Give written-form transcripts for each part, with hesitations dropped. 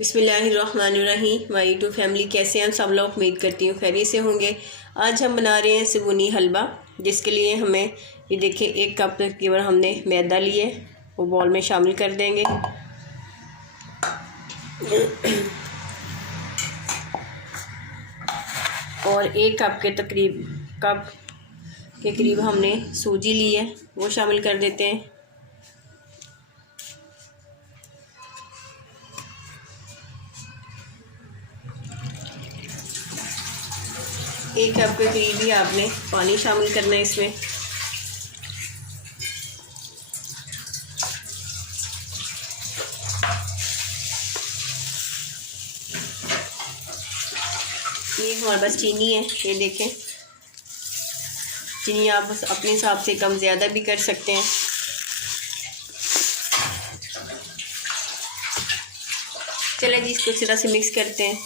बिस्मिल्लाहिर्रहमानिर्रहीम। My YouTube family, कैसे हैं सब लोग? उम्मीद करती हूँ खैरियत से होंगे। आज हम बना रहे हैं सुबूनी हलवा, जिसके लिए हमें ये देखिए 1 कप तकरीबन हमने मैदा लिए, वो बॉल में शामिल कर देंगे। और 1 कप के करीब हमने सूजी ली है, वो शामिल कर देते हैं। एक कप के करीब ही आपने पानी शामिल करना है इसमें। ये हमारे पास चीनी है, ये देखें। चीनी आप अपने हिसाब से कम ज़्यादा भी कर सकते हैं। चलिए जी, इसको इस तरह से मिक्स करते हैं।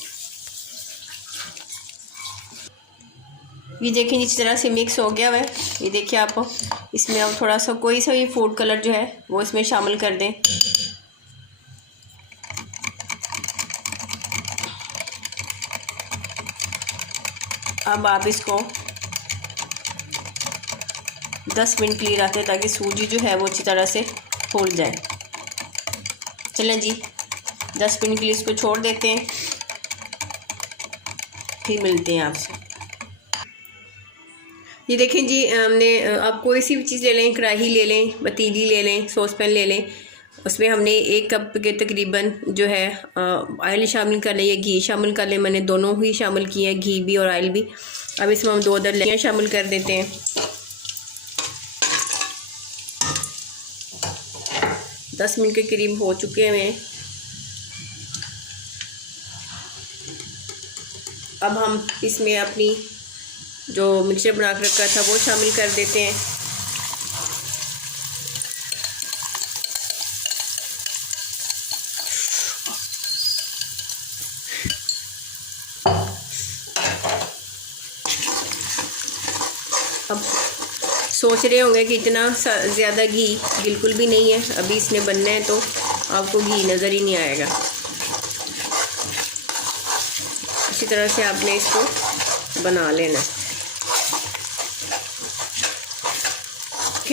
ये देखें, जिस तरह से मिक्स हो गया हुआ है। ये देखिए आप इसमें अब थोड़ा सा कोई सा भी फूड कलर जो है वो इसमें शामिल कर दें। अब आप इसको 10 मिनट के लिए रखते हैं, ताकि सूजी जो है वो अच्छी तरह से फूल जाए। चलें जी, 10 मिनट के लिए इसको छोड़ देते हैं, फिर मिलते हैं आपसे। ये देखें जी, हमने आप कोई सी भी चीज़ ले लें, कढ़ाई ले लें, पतीली ले लें, सॉस पैन ले लें। उसमें हमने 1 कप के तकरीबन जो है ऑयल शामिल कर लें या घी शामिल कर लें। मैंने दोनों ही शामिल किए हैं, घी भी और ऑयल भी। अब इसमें हम 2 अदर लहसुन शामिल कर देते हैं। 10 मिनट के करीब हो चुके हैं। अब हम इसमें अपनी जो मिक्सचर बना कर रखा था वो शामिल कर देते हैं। अब सोच रहे होंगे कि इतना ज़्यादा घी बिल्कुल भी नहीं है, अभी इसने बनना है तो आपको घी नज़र ही नहीं आएगा। इसी तरह से आपने इसको बना लेना।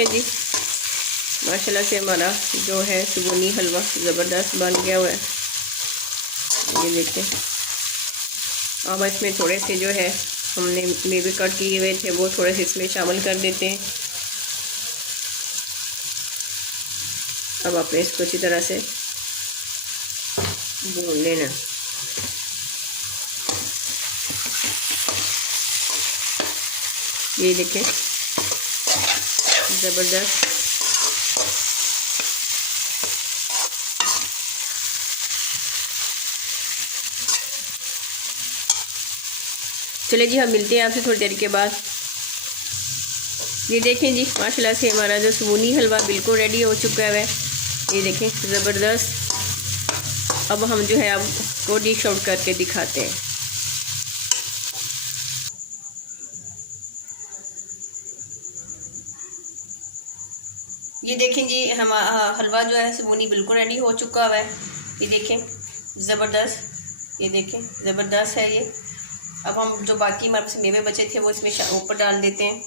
जी, माशाल्लाह से हमारा जो है सुबूनी हलवा ज़बरदस्त बन गया हुआ है। ये देखिए, अब इसमें थोड़े से जो है हमने मेवे कट किए हुए थे वो थोड़े से इसमें शामिल कर देते हैं। अब आपने इसको अच्छी तरह से भून लेना। ये देखें, ज़बरदस्त। चलिए जी, हम मिलते हैं आपसे थोड़ी देर के बाद। ये देखें जी, माशाल्लाह से हमारा जो सुबूनी हलवा बिल्कुल रेडी हो चुका है। ये देखें, ज़बरदस्त। अब हम जो है आपको डिश आउट करके दिखाते हैं। ये देखें जी, हम हलवा जो है सुबूनी बिल्कुल रेडी हो चुका है। ये देखें, ज़बरदस्त। ये देखें, ज़बरदस्त है ये। अब हम जो बाकी हमारे पास मेवे बचे थे वो इसमें ऊपर डाल देते हैं।